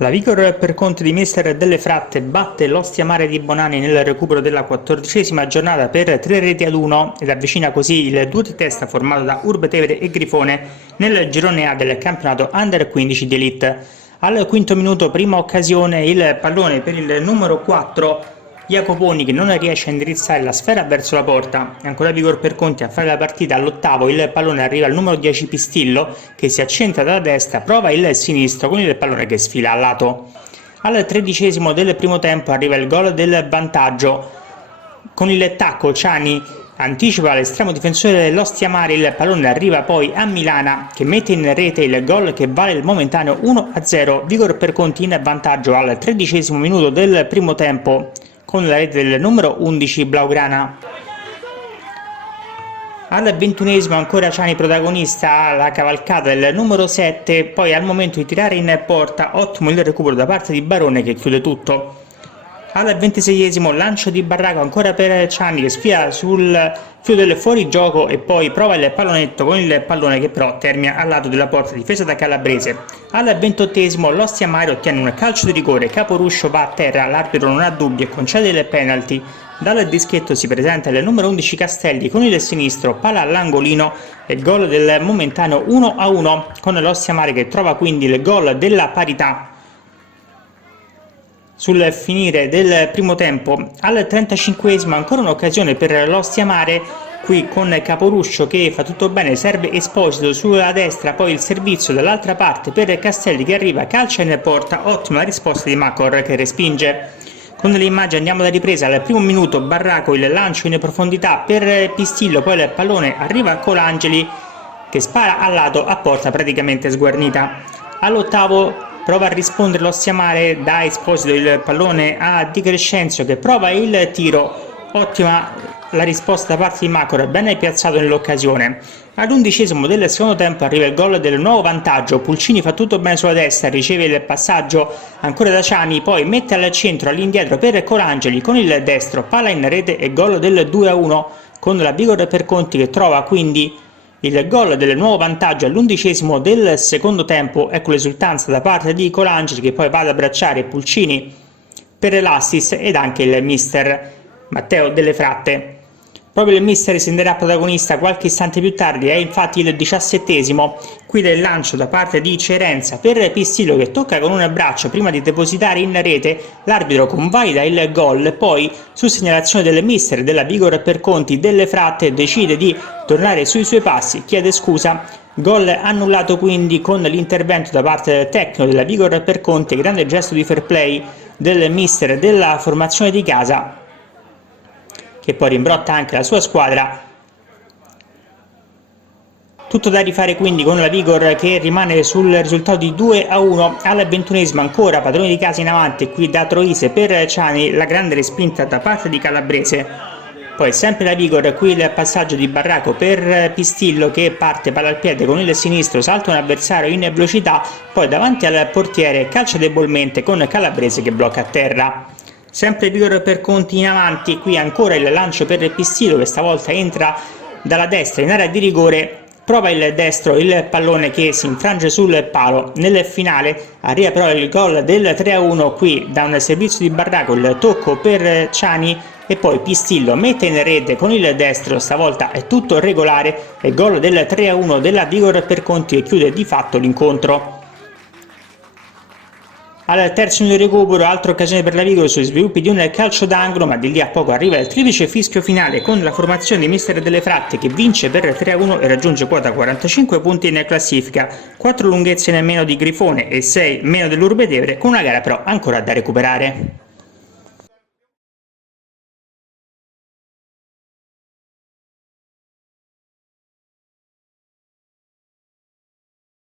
La Vigor per conto di mister Delle Fratte batte l'Ostia Mare di Bonani nel recupero della 14ª giornata per 3-1 ed avvicina così il duo di testa formato da Urbe-Tevere e Grifone nel girone A del campionato Under 15 di Elite. Al quinto minuto, prima occasione, il pallone per il numero 4 Jacoponi, che non riesce a indirizzare la sfera verso la porta. Ancora Vigor per Conti a fare la partita. All'ottavo il pallone arriva al numero 10 Pistillo, che si accentra dalla destra, prova il sinistro con il pallone che sfila al lato. Al 13° del primo tempo arriva il gol del vantaggio. Con il tacco Ciani anticipa l'estremo difensore dell'Ostia Mare, il pallone arriva poi a Milana, che mette in rete il gol che vale il momentaneo 1-0. Vigor per Conti in vantaggio al 13° minuto del primo tempo con la rete del numero 11 Blaugrana. Al 21° ancora Ciani protagonista alla cavalcata del numero 7, poi al momento di tirare in porta ottimo il recupero da parte di Barone che chiude tutto. Al 26° lancio di Barraco ancora per Ciani che sfia sul filo del fuorigioco e poi prova il pallonetto con il pallone che però termina al lato della porta difesa da Calabrese. Al 28° l'Ostia Mare ottiene un calcio di rigore, Caporuscio va a terra, l'arbitro non ha dubbi e concede il penalty. Dal dischetto si presenta il numero 11 Castelli con il sinistro, palla all'angolino e gol del momentaneo 1-1 con l'Ostia Mare che trova quindi il gol della parità sul finire del primo tempo. Al 35° ancora un'occasione per l'Ostia Mare, qui con Caporuscio che fa tutto bene, serve Esposito sulla destra, poi il servizio dall'altra parte per Castelli che arriva, calcia in porta, ottima risposta di Macor che respinge. Con le immagini andiamo da ripresa. Al primo minuto Barraco, il lancio in profondità per Pistillo, poi il pallone arriva a Colangeli che spara al lato a porta praticamente sguarnita. All'8° prova a rispondere l'Ostia Mare, da Esposito il pallone a Di Crescenzio che prova il tiro, ottima la risposta da parte di Macor, ben piazzato nell'occasione. All'11° del secondo tempo arriva il gol del nuovo vantaggio, Pulcini fa tutto bene sulla destra, riceve il passaggio ancora da Ciani, poi mette al centro all'indietro per Colangeli con il destro, palla in rete e gol del 2-1 con la Vigor per Conti che trova quindi il gol del nuovo vantaggio all'11° del secondo tempo. Ecco l'esultanza da parte di Colangeli che poi va ad abbracciare Pulcini per l'assist ed anche il mister Matteo Delle Fratte. Proprio il mister si renderà protagonista qualche istante più tardi, è infatti il 17°, qui del lancio da parte di Cerenza per Pistillo che tocca con un braccio prima di depositare in rete, l'arbitro convalida il gol, poi su segnalazione del mister della Vigor per Conti Delle Fratte decide di tornare sui suoi passi, chiede scusa, gol annullato quindi con l'intervento da parte del tecnico della Vigor per Conti, grande gesto di fair play del mister della formazione di casa, che poi rimbrotta anche la sua squadra. Tutto da rifare quindi con la Vigor che rimane sul risultato di 2-1. Al 21° ancora padroni di casa in avanti, qui da Troise per Ciani, la grande respinta da parte di Calabrese. Poi sempre la Vigor, qui il passaggio di Barraco per Pistillo che parte palla al piede con il sinistro, salta un avversario in velocità, poi davanti al portiere calcia debolmente con Calabrese che blocca a terra. Sempre Vigor per Conti in avanti, qui ancora il lancio per Pistillo che stavolta entra dalla destra in area di rigore, prova il destro, il pallone che si infrange sul palo. Nel finale arriva però il gol del 3-1, qui da un servizio di Barraco, il tocco per Ciani e poi Pistillo mette in rete con il destro, stavolta è tutto regolare e gol del 3-1 della Vigor per Conti che chiude di fatto l'incontro. Al terzo minuto di recupero, altra occasione per la Vigor sui sviluppi di un calcio d'angolo, ma di lì a poco arriva il triplice fischio finale con la formazione di mister Delle Fratte che vince per 3-1 e raggiunge quota 45 punti in classifica, 4 lunghezze in meno di Grifone e 6 meno dell'Urbe-Tevere, con una gara però ancora da recuperare.